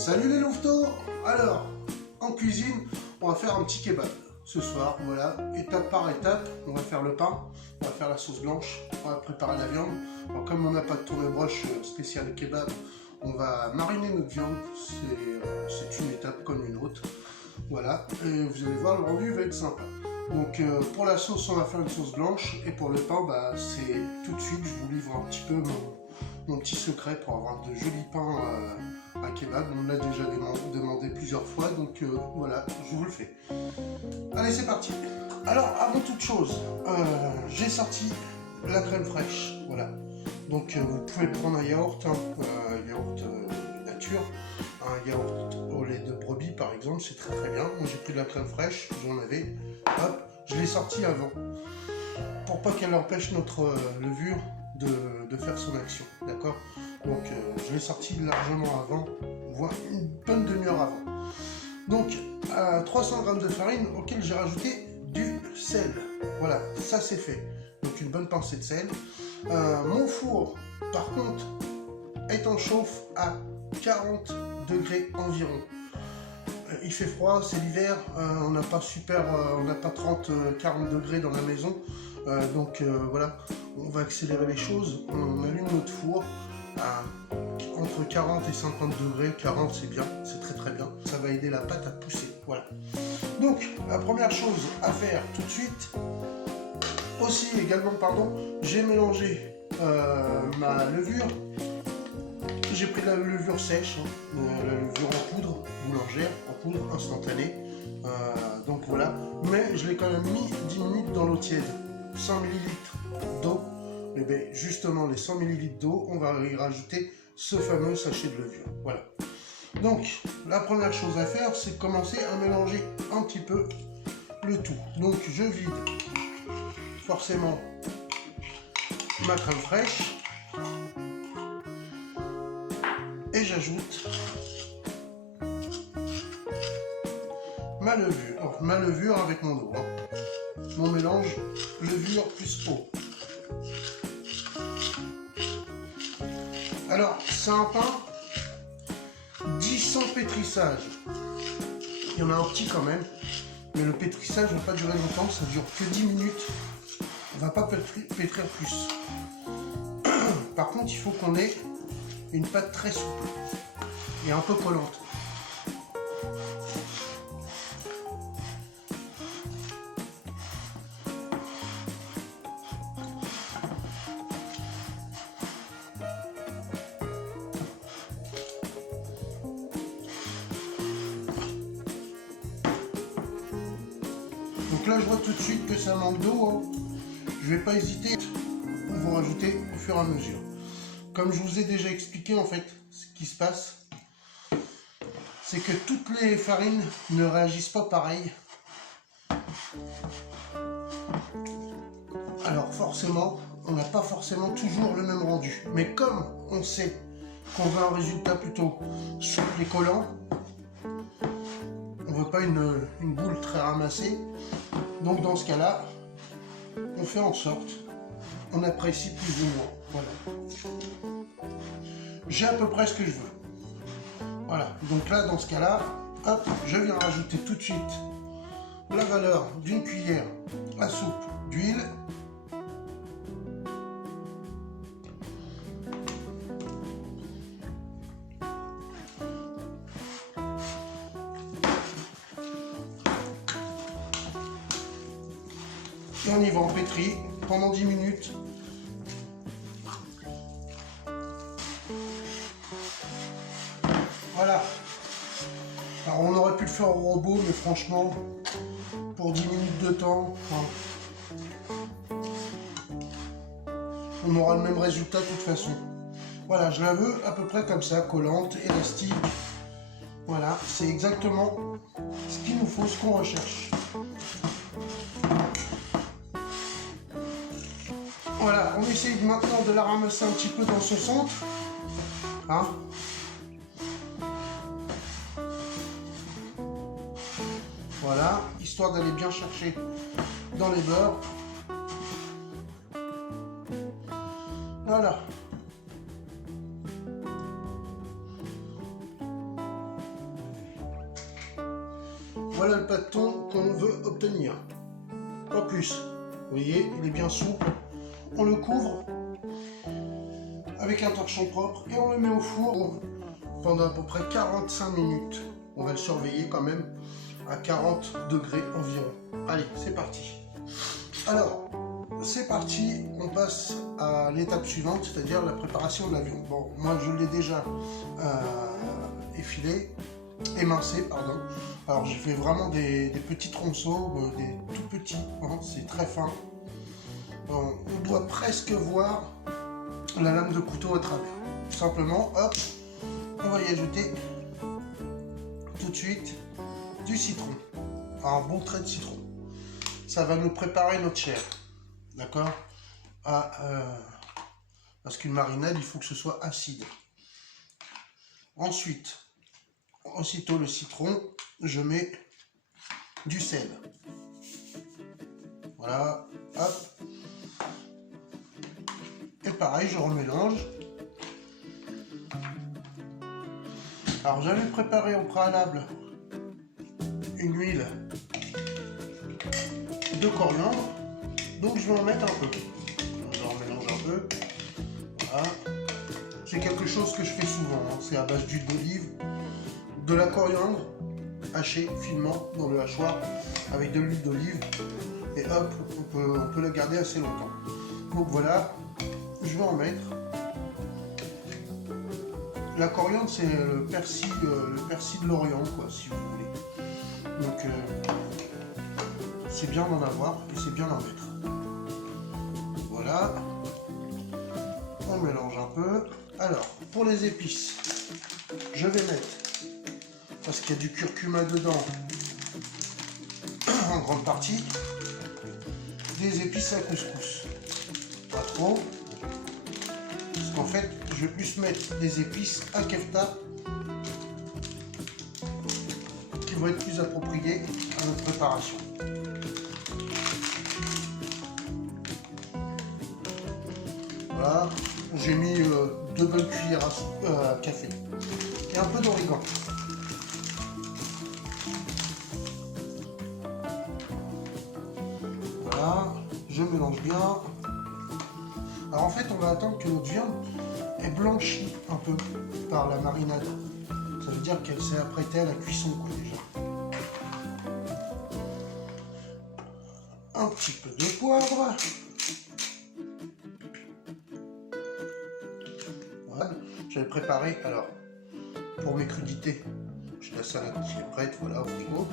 Salut les louveteaux. Alors, en cuisine, on va faire un petit kebab ce soir, voilà, étape par étape. On va faire le pain, on va faire la sauce blanche, on va préparer la viande. Alors, comme on n'a pas de tourne-broche spécial kebab, on va mariner notre viande, c'est une étape comme une autre. Voilà, et vous allez voir, le rendu va être sympa. Donc pour la sauce, on va faire une sauce blanche, et pour le pain, bah, c'est tout de suite, je vous livre un petit peu mon petit secret pour avoir de jolis pains à kebab. On l'a déjà demandé plusieurs fois, donc voilà, je vous le fais. Allez, c'est parti. Alors, avant toute chose, j'ai sorti la crème fraîche, voilà. Donc vous pouvez prendre un yaourt, yaourt nature, un yaourt au lait de brebis par exemple, c'est très très bien. Moi j'ai pris de la crème fraîche, j'en avais, hop, je l'ai sorti avant, pour pas qu'elle empêche notre levure de faire son action, d'accord. Donc je l'ai sorti largement avant, voire une bonne demi-heure avant. Donc 300 g de farine auquel j'ai rajouté du sel, voilà, ça c'est fait. Donc une bonne pincée de sel. Mon four, par contre, est en chauffe à 40 degrés environ. Il fait froid, c'est l'hiver, on n'a pas 30-40 degrés dans la maison, donc voilà, on va accélérer les choses. On allume notre four à entre 40 et 50 degrés. 40 c'est bien, c'est très très bien, ça va aider la pâte à pousser, voilà. Donc la première chose à faire tout de suite, j'ai mélangé ma levure. J'ai pris de la levure sèche, la levure en poudre boulangère, en poudre instantanée. Donc voilà, mais je l'ai quand même mis 10 minutes dans l'eau tiède. 100 ml d'eau, et bien justement les 100 ml d'eau, on va y rajouter ce fameux sachet de levure. Voilà. Donc la première chose à faire, c'est commencer à mélanger un petit peu le tout. Donc je vide forcément ma crème fraîche et j'ajoute ma levure avec mon eau, mon mélange levure plus eau. Alors c'est un pain dit sans pétrissage, il y en a un petit quand même, mais le pétrissage ne va pas durer longtemps, ça dure que 10 minutes. On va pas pétrir plus. Par contre, il faut qu'on ait une pâte très souple et un peu collante. Donc là, je vois tout de suite que ça manque d'eau, hein. Je vais pas hésiter à vous rajouter au fur et à mesure. Comme je vous ai déjà expliqué, en fait, ce qui se passe, c'est que toutes les farines ne réagissent pas pareil. Alors forcément, on n'a pas forcément toujours le même rendu. Mais comme on sait qu'on veut un résultat plutôt souple et collant, on veut pas une boule très ramassée. Donc dans ce cas-là, on fait en sorte, on apprécie plus ou moins. Voilà. J'ai à peu près ce que je veux. Voilà. Donc là, dans ce cas-là, hop, je viens rajouter tout de suite la valeur d'une cuillère à soupe d'huile. Et on y va en pétri pendant 10 minutes. Voilà. Alors on aurait pu le faire au robot, mais franchement, pour 10 minutes de temps, on aura le même résultat de toute façon. Voilà, je la veux à peu près comme ça, collante, élastique. Voilà, c'est exactement ce qu'il nous faut, ce qu'on recherche. Voilà, on essaye maintenant de la ramasser un petit peu dans son centre. Hein? Voilà, histoire d'aller bien chercher dans les beurres. Voilà. Voilà le pâte thon qu'on veut obtenir. Pas plus. Vous voyez, il est bien souple. On le couvre avec un torchon propre et on le met au four pendant à peu près 45 minutes. On va le surveiller quand même à 40 degrés environ. Allez, c'est parti. Alors, c'est parti, on passe à l'étape suivante, c'est-à-dire la préparation de la viande. Bon, moi je l'ai déjà émincé, pardon. Alors j'ai fait vraiment des petits tronçons, des tout petits, hein, c'est très fin. On doit presque voir la lame de couteau à travers. Tout simplement, hop, on va y ajouter tout de suite du citron, un bon trait de citron. Ça va nous préparer notre chair, d'accord, parce qu'une marinade, il faut que ce soit acide. Ensuite, aussitôt le citron, je mets du sel. Voilà, hop. Et pareil, je remélange. Alors j'avais préparé au préalable une huile de coriandre, donc je vais en mettre un peu. Je remélange un peu. Voilà. C'est quelque chose que je fais souvent, hein. C'est à base d'huile d'olive, de la coriandre hachée finement dans le hachoir avec de l'huile d'olive et hop, on peut la garder assez longtemps. Donc voilà, je vais en mettre. La coriandre, c'est le persil de l'Orient, quoi, si vous voulez. Donc c'est bien d'en avoir et c'est bien d'en mettre. Voilà, on mélange un peu. Alors, pour les épices, je vais mettre, parce qu'il y a du curcuma dedans, en grande partie, des épices à couscous. Pas trop, parce qu'en fait, je vais plus mettre des épices à kefta qui vont être plus appropriées à notre préparation. Voilà, j'ai mis 2 bonnes cuillères à café et un peu d'origan. Voilà, je mélange bien. Alors en fait, on va attendre que notre viande est blanchie un peu par la marinade. Ça veut dire qu'elle s'est apprêtée à la cuisson, quoi, déjà. Un petit peu de poivre. Voilà, j'avais préparé, alors, pour mes crudités, j'ai la salade qui est prête, voilà, au frigo.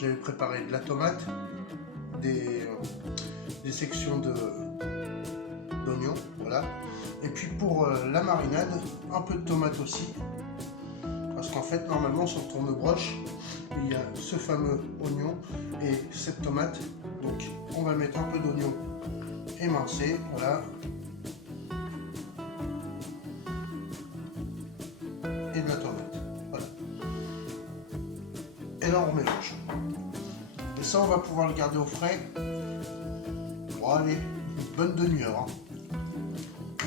J'avais préparé de la tomate, des sections d'oignons, voilà. Et puis pour la marinade, un peu de tomate aussi. Parce qu'en fait, normalement, sur ton broche, il y a ce fameux oignon et cette tomate. Donc, on va mettre un peu d'oignon émincé, voilà. Et de la tomate, voilà. Et là, on mélange. Et ça, on va pouvoir le garder au frais. Bon, allez, une bonne demi-heure, hein.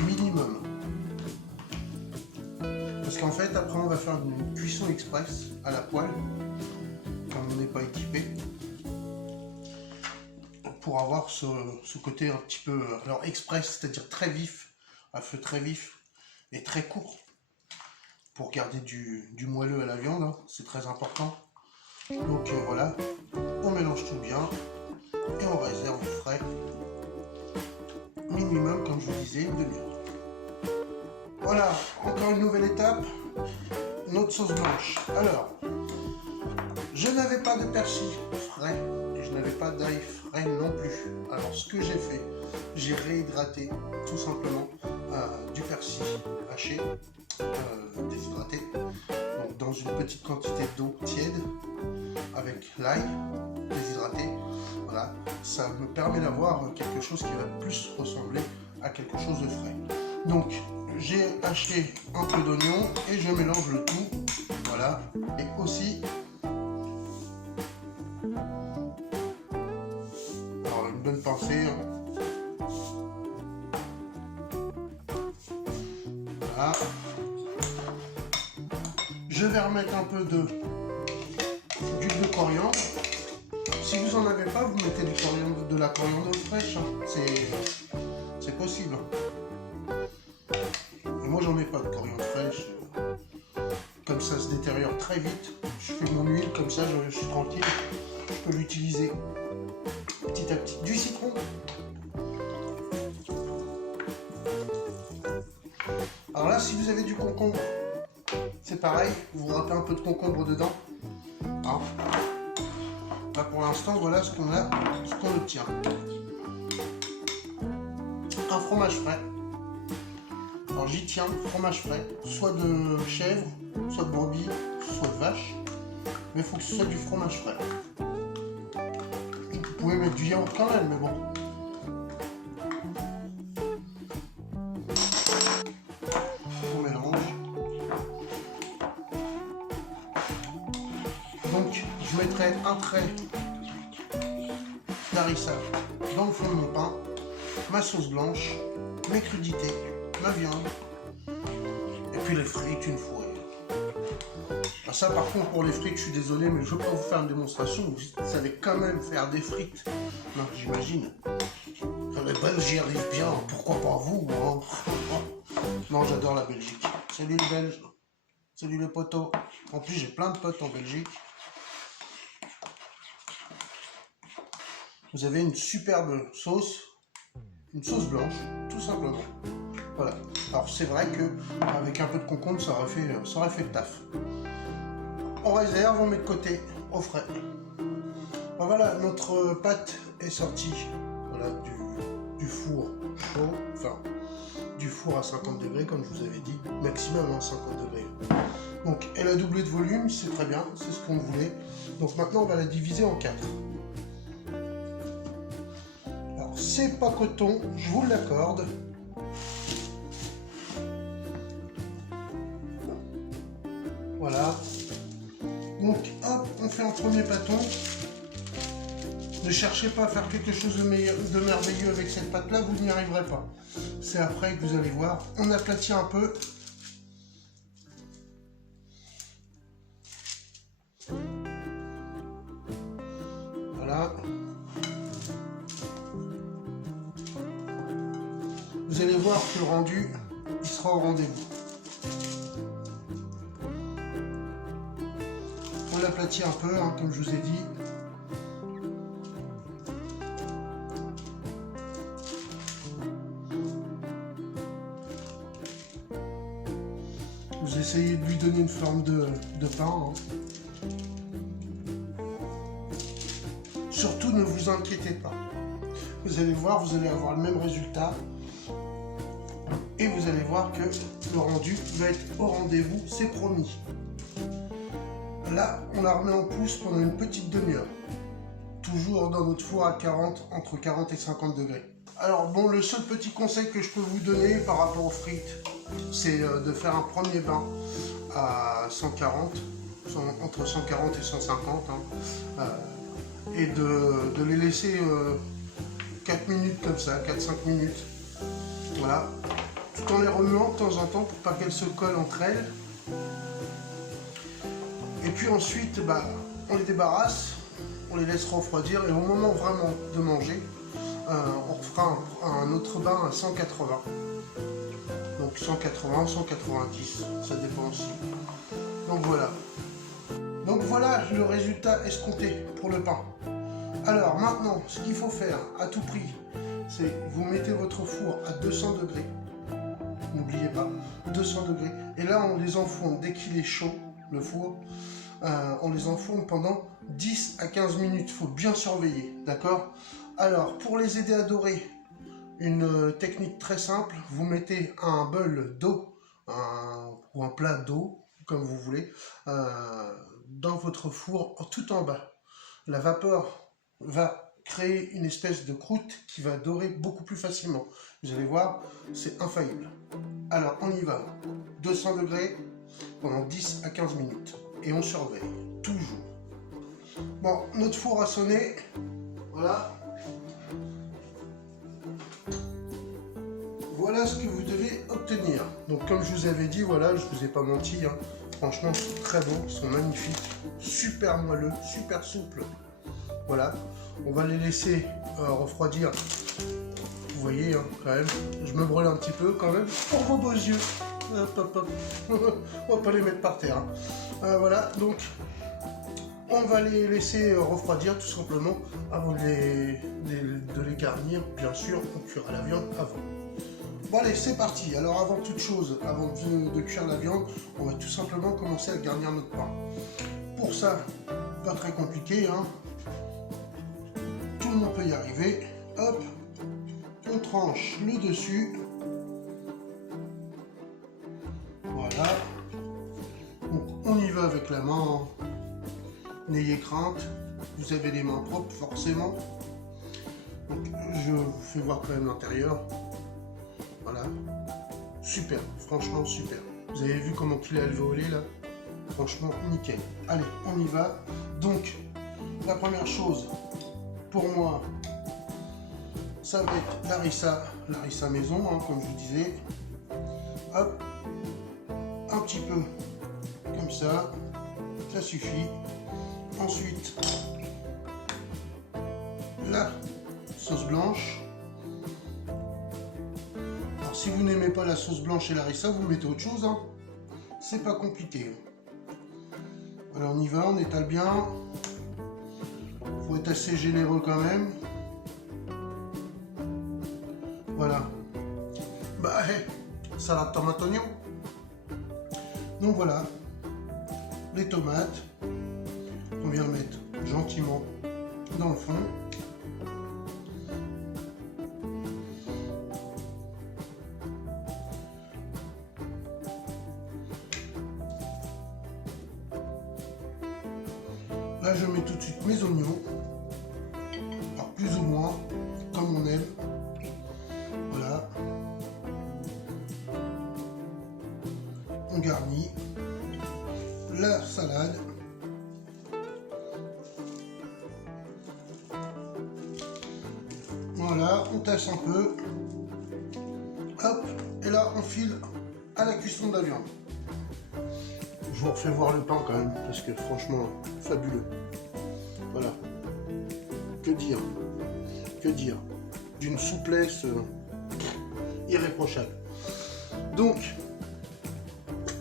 Minimum. Parce qu'en fait, après, on va faire une cuisson express à la poêle, comme on n'est pas équipé, pour avoir ce côté un petit peu, alors express, c'est-à-dire très vif, à feu très vif et très court, pour garder du moelleux à la viande, hein, c'est très important. Donc voilà, on mélange tout bien et on réserve au frais. Minimum, comme je vous disais, une demi-heure. Voilà, encore une nouvelle étape, notre sauce blanche. Alors, je n'avais pas de persil frais et je n'avais pas d'ail frais non plus. Alors, ce que j'ai fait, j'ai réhydraté tout simplement du persil haché, déshydraté, donc dans une petite quantité d'eau tiède avec l'ail déshydraté. Voilà, ça me permet d'avoir quelque chose qui va plus ressembler à quelque chose de frais. Donc, j'ai acheté un peu d'oignon et je mélange le tout. Voilà, et aussi, alors une bonne pincée. Voilà. Je vais remettre un peu de d'huile de coriandre. Si vous n'en avez pas, vous mettez de la coriandre fraîche. Hein. C'est possible. Et moi, j'en ai pas de coriandre fraîche. Comme ça se détériore très vite. Je fais mon huile, comme ça, je suis tranquille. Je peux l'utiliser petit à petit. Du citron. Alors là, si vous avez du concombre, c'est pareil. Vous râpez un peu de concombre dedans. Hein. Là, pour l'instant, voilà ce qu'on a, ce qu'on obtient. Un fromage frais. Alors j'y tiens, fromage frais, soit de chèvre, soit de brebis, soit de vache. Mais il faut que ce soit du fromage frais. Vous pouvez mettre du yaourt quand même, mais bon. On mélange. Donc je mettrai un trait d'harissa dans le fond de mon pain, ma sauce blanche, mes crudités, ma viande, et puis les frites une fois. Alors ça par contre pour les frites je suis désolé mais je ne peux pas vous faire une démonstration, vous savez quand même faire des frites. Non j'imagine. Les Belges y arrivent bien, pourquoi pas vous hein. Non j'adore la Belgique. Salut les Belges, salut les potos. En plus j'ai plein de potes en Belgique. Vous avez une superbe sauce, une sauce blanche, tout simplement. Voilà. Alors c'est vrai que avec un peu de concombre, ça aurait fait le taf. On réserve, on met de côté, au frais. Ben voilà, notre pâte est sortie. Voilà, du four chaud, enfin du four à 50 degrés, comme je vous avais dit, maximum à 50 degrés. Donc elle a doublé de volume, c'est très bien, c'est ce qu'on voulait. Donc maintenant on va la diviser en 4. Alors c'est pas coton, je vous l'accorde. Voilà. Donc hop, on fait un premier pâton. Ne cherchez pas à faire quelque chose de merveilleux avec cette pâte-là, vous n'y arriverez pas. C'est après que vous allez voir. On aplatit un peu. Voilà. Vous allez voir que le rendu, il sera au rendez-vous. On l'aplatit un peu, hein, comme je vous ai dit. Vous essayez de lui donner une forme de pain. Hein. Surtout, ne vous inquiétez pas. Vous allez voir, vous allez avoir le même résultat. Et vous allez voir que le rendu va être au rendez-vous, c'est promis. Là, on la remet en pouce pendant une petite demi-heure. Toujours dans notre four à 40, entre 40 et 50 degrés. Alors bon, le seul petit conseil que je peux vous donner par rapport aux frites, c'est de faire un premier bain à 140, entre 140 et 150, hein, et de les laisser 4 minutes comme ça, 4-5 minutes. Voilà. Tout en les remuant de temps en temps pour pas qu'elles se collent entre elles. Et puis ensuite, bah, on les débarrasse, on les laisse refroidir et au moment vraiment de manger, on fera un autre bain à 180. Donc 180, 190, ça dépend aussi. Donc voilà. Donc voilà le résultat escompté pour le pain. Alors maintenant, ce qu'il faut faire à tout prix, c'est vous mettez votre four à 200 degrés. N'oubliez pas, 200 degrés. Et là, on les enfourne dès qu'il est chaud, le four. On les enfourne pendant 10 à 15 minutes. Il faut bien surveiller, d'accord? Alors, pour les aider à dorer, une technique très simple, vous mettez un bol d'eau, ou un plat d'eau, comme vous voulez, dans votre four tout en bas. La vapeur va créer une espèce de croûte qui va dorer beaucoup plus facilement. Vous allez voir, c'est infaillible. Alors, on y va. 200 degrés pendant 10 à 15 minutes. Et on surveille, toujours. Bon, notre four a sonné. Voilà. Voilà ce que vous devez obtenir. Donc, comme je vous avais dit, voilà, je ne vous ai pas menti, hein, Franchement, très beaux, ils sont magnifiques, super moelleux, super souples. Voilà, on va les laisser refroidir. Vous voyez, hein, quand même, je me brûle un petit peu quand même pour vos beaux yeux. Hop, hop, hop. On va pas les mettre par terre. Hein. Voilà, donc on va les laisser refroidir tout simplement avant de les garnir. Bien sûr, on cuira la viande avant. Bon allez, c'est parti. Alors avant toute chose, avant de cuire la viande, on va tout simplement commencer à garnir notre pain. Pour ça, pas très compliqué, hein. Tout le monde peut y arriver. Hop, on tranche le dessus. Voilà. Donc on y va avec la main. N'ayez crainte, vous avez les mains propres forcément. Donc je vous fais voir quand même l'intérieur. Voilà. Super, franchement super. Vous avez vu comment il est alvéolé là? Franchement nickel. Allez, on y va. Donc, la première chose pour moi, ça va être l'harissa maison, hein, comme je vous disais. Hop, un petit peu comme ça suffit. Ensuite, la sauce blanche. Alors, si vous n'aimez pas la sauce blanche et la harissa, vous mettez autre chose. Hein. C'est pas compliqué. Alors, on y va, on étale bien. Faut être assez généreux quand même. Voilà. Bah, hey, salade tomate oignon. Donc voilà, les tomates. On vient mettre gentiment dans le fond. Là, je mets tout de suite mes oignons, alors plus ou moins, comme on aime. Voilà. On garnit la salade. Voilà, on tasse un peu. Hop, et là, on file à la cuisson de la viande. Je vous refais voir le pain quand même, parce que franchement, fabuleux. Voilà. Que dire? Que dire? D'une souplesse irréprochable. Donc,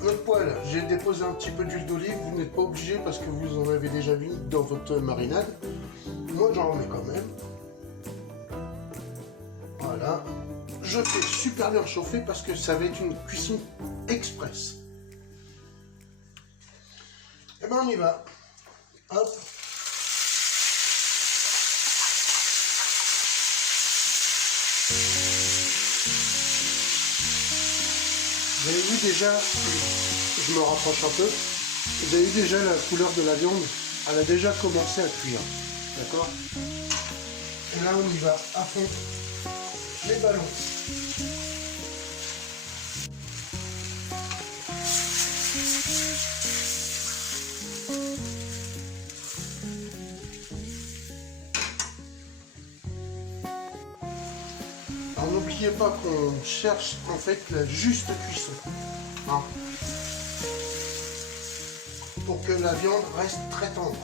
notre poêle, j'ai déposé un petit peu d'huile d'olive. Vous n'êtes pas obligé parce que vous en avez déjà mis dans votre marinade. Moi, j'en remets quand même. Voilà. Je fais super bien chauffer parce que ça va être une cuisson express. Et ben on y va. Hop. Vous avez vu déjà, je me rapproche un peu, vous avez vu déjà la couleur de la viande, elle a déjà commencé à cuire. D'accord? Et là on y va à fond. Les ballons. Alors n'oubliez pas qu'on cherche en fait la juste cuisson. Hein, pour que la viande reste très tendre.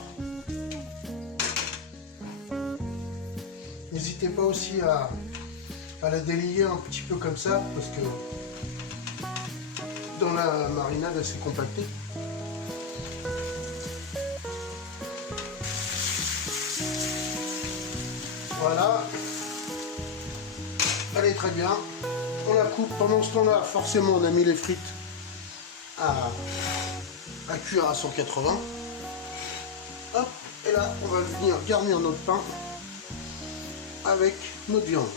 N'hésitez pas aussi à la délier un petit peu comme ça, parce que dans la marinade elle s'est compactée. Voilà, elle est très bien. On la coupe. Pendant ce temps-là, forcément, on a mis les frites à cuire à 180. Hop, et là, on va venir garnir notre pain avec notre viande.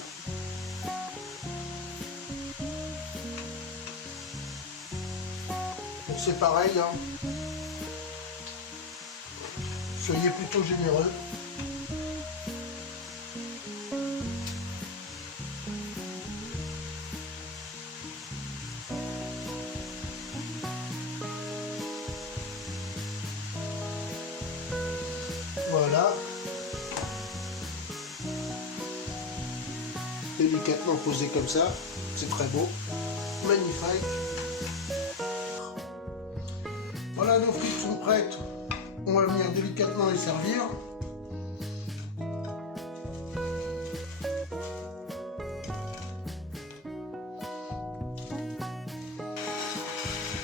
C'est pareil, hein. Soyez plutôt généreux. Voilà. Délicatement posé comme ça, c'est très beau, magnifique. Voilà, nos frites sont prêtes. On va venir délicatement les servir.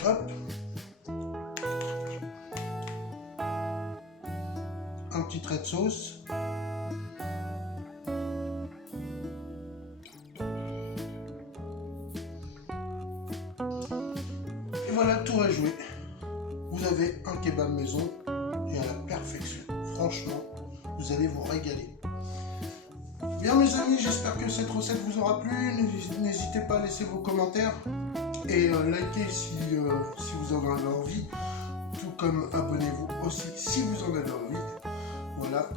Hop. Un petit trait de sauce. Et voilà, le tour est joué. Vous avez un kebab maison et à la perfection. Franchement, vous allez vous régaler. Bien mes amis, j'espère que cette recette vous aura plu. N'hésitez pas à laisser vos commentaires et likez si vous en avez envie. Tout comme abonnez-vous aussi si vous en avez envie. Voilà.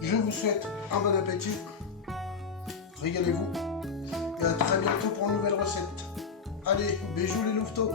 Je vous souhaite un bon appétit. Régalez-vous. Et à très bientôt pour une nouvelle recette. Allez, bisous les louveteaux.